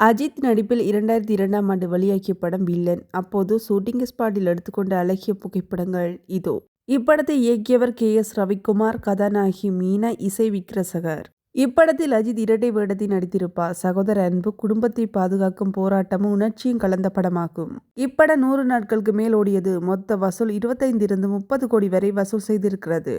அஜித் நடிப்பில் 2002ஆம் ஆண்டு வெளியாகிய படம் வில்லன். அப்போது ஷூட்டிங் ஸ்பாட்டில் எடுத்துக்கொண்ட அழகிய புகைப்படங்கள் இதோ. இப்படத்தை இயக்கியவர் கே.எஸ். ரவிக்குமார், கதாநாயகி மீனா, இசை விக்ரசகர். இப்படத்தில் அஜித் இரட்டை வேடத்தில் நடித்திருப்பார். சகோதர அன்பு, குடும்பத்தை பாதுகாக்கும் போராட்டமும் உணர்ச்சியும் கலந்த படமாகும். இப்படம் 100 நாட்களுக்கு மேல் ஓடியது. மொத்த வசூல் 25 இருந்து 30 கோடி வரை வசூல் செய்திருக்கிறது.